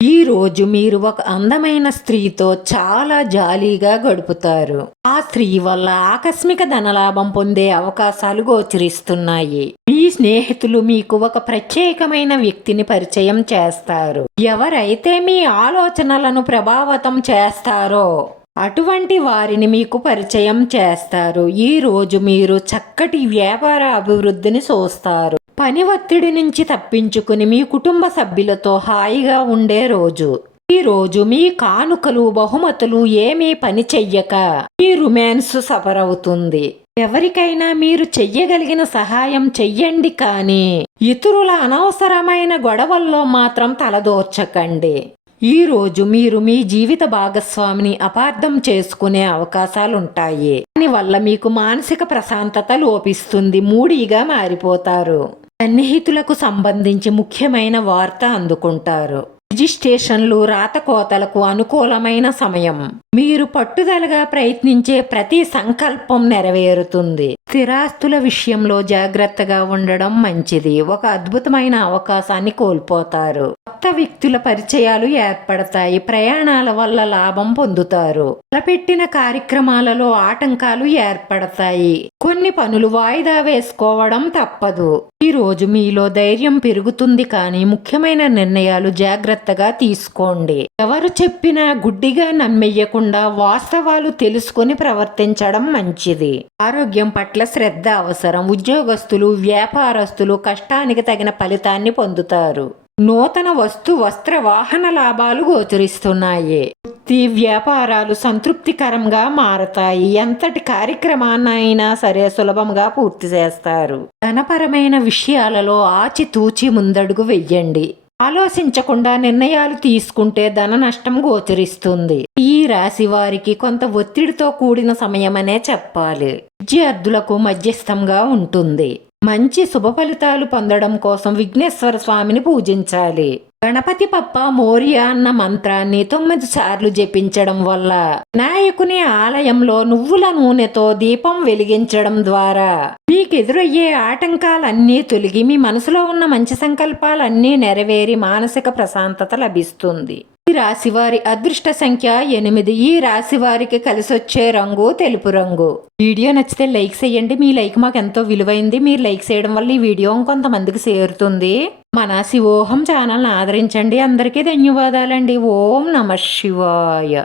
ఈ రోజు మీరు ఒక అందమైన స్త్రీతో చాలా జాలీగా గడుపుతారు. ఆ స్త్రీ వల్ల ఆకస్మిక ధనలాభం పొందే అవకాశాలు గోచరిస్తున్నాయి. మీ స్నేహితులు మీకు ఒక ప్రత్యేకమైన వ్యక్తిని పరిచయం చేస్తారు. ఎవరైతే మీ ఆలోచనలను ప్రభావితం చేస్తారో అటువంటి వారిని మీకు పరిచయం చేస్తారు. ఈ రోజు మీరు చక్కటి వ్యాపార అభివృద్ధిని చూస్తారు. పని ఒత్తిడి నుంచి తప్పించుకుని మీ కుటుంబ సభ్యులతో హాయిగా ఉండే రోజు. ఈ రోజు మీ కానుకలు బహుమతులు ఏమీ పని చెయ్యక మీ రొమాన్స్ సఫర్ అవుతుంది ఎవరికైనా మీరు చెయ్యగలిగిన సహాయం చెయ్యండి కానీ ఇతరుల అనవసరమైన గొడవల్లో మాత్రం తలదోర్చకండి. ఈ రోజు మీరు మీ జీవిత భాగస్వామిని అపార్థం చేసుకునే అవకాశాలుంటాయి. దానివల్ల మీకు మానసిక ప్రశాంతత లోపిస్తుంది మూడీగా మారిపోతారు. సన్నిహితులకు సంబంధించి ముఖ్యమైన వార్త అందుకుంటారు. రిజిస్ట్రేషన్లు రాతకోతలకు అనుకూలమైన సమయం. మీరు పట్టుదలగా ప్రయత్నించే ప్రతి సంకల్పం నెరవేరుతుంది. స్థిరాస్తుల విషయంలో జాగ్రత్తగా ఉండడం మంచిది. ఒక అద్భుతమైన అవకాశాన్ని కోల్పోతారు. కొత్త వ్యక్తుల పరిచయాలు ఏర్పడతాయి. ప్రయాణాల వల్ల లాభం పొందుతారు. తలపెట్టిన కార్యక్రమాలలో ఆటంకాలు ఏర్పడతాయి. కొన్ని పనులు వాయిదా వేసుకోవడం తప్పదు. ఈరోజు మీలో ధైర్యం పెరుగుతుంది కానీ ముఖ్యమైన నిర్ణయాలు జాగ్రత్తగా తీసుకోండి. ఎవరు చెప్పినా గుడ్డిగా నమ్మెయ్యకుండా వాస్తవాలు తెలుసుకొని ప్రవర్తించడం మంచిది. ఆరోగ్యం పట్ల శ్రద్ధ అవసరం. ఉద్యోగస్తులు వ్యాపారస్తులు కష్టానికి తగిన ఫలితాన్ని పొందుతారు. నూతన వస్తు వస్త్ర వాహన లాభాలు గోచరిస్తున్నాయి. వృత్తి వ్యాపారాలు సంతృప్తికరంగా మారతాయి. ఎంతటి కార్యక్రమాన్నైనా సరే సులభంగా పూర్తి చేస్తారు. ధనపరమైన విషయాలలో ఆచితూచి ముందడుగు వెయ్యండి. ఆలోచించకుండా నిర్ణయాలు తీసుకుంటే ధన నష్టం గోచరిస్తుంది. ఈ రాశి వారికి కొంత ఒత్తిడితో కూడిన సమయమనే చెప్పాలి. విద్యార్థులకు మధ్యస్థంగా ఉంటుంది. మంచి శుభ ఫలితాలు పొందడం కోసం విఘ్నేశ్వర స్వామిని పూజించాలి. గణపతి పప్ప మోర్య అన్న మంత్రాన్ని తొమ్మిది సార్లు జపించడం వల్ల నాయకుని ఆలయంలో నువ్వుల నూనెతో దీపం వెలిగించడం ద్వారా మీకు ఎదురయ్యే ఆటంకాలన్నీ తొలగి మీ మనసులో ఉన్న మంచి సంకల్పాలన్నీ నెరవేరి మానసిక ప్రశాంతత లభిస్తుంది. ఈ రాశివారి అదృష్ట సంఖ్య ఎనిమిది. ఈ రాశి వారికి కలిసొచ్చే రంగు తెలుపు రంగు. వీడియో నచ్చితే లైక్ చేయండి. మీ లైక్ మాకు ఎంతో విలువైంది. మీరు లైక్ చేయడం వల్ల ఈ వీడియో కొంతమందికి చేరుతుంది. మన శివోహం ఛానల్ని ఆదరించండి. అందరికీ ధన్యవాదాలండి. ఓం నమ శివాయ.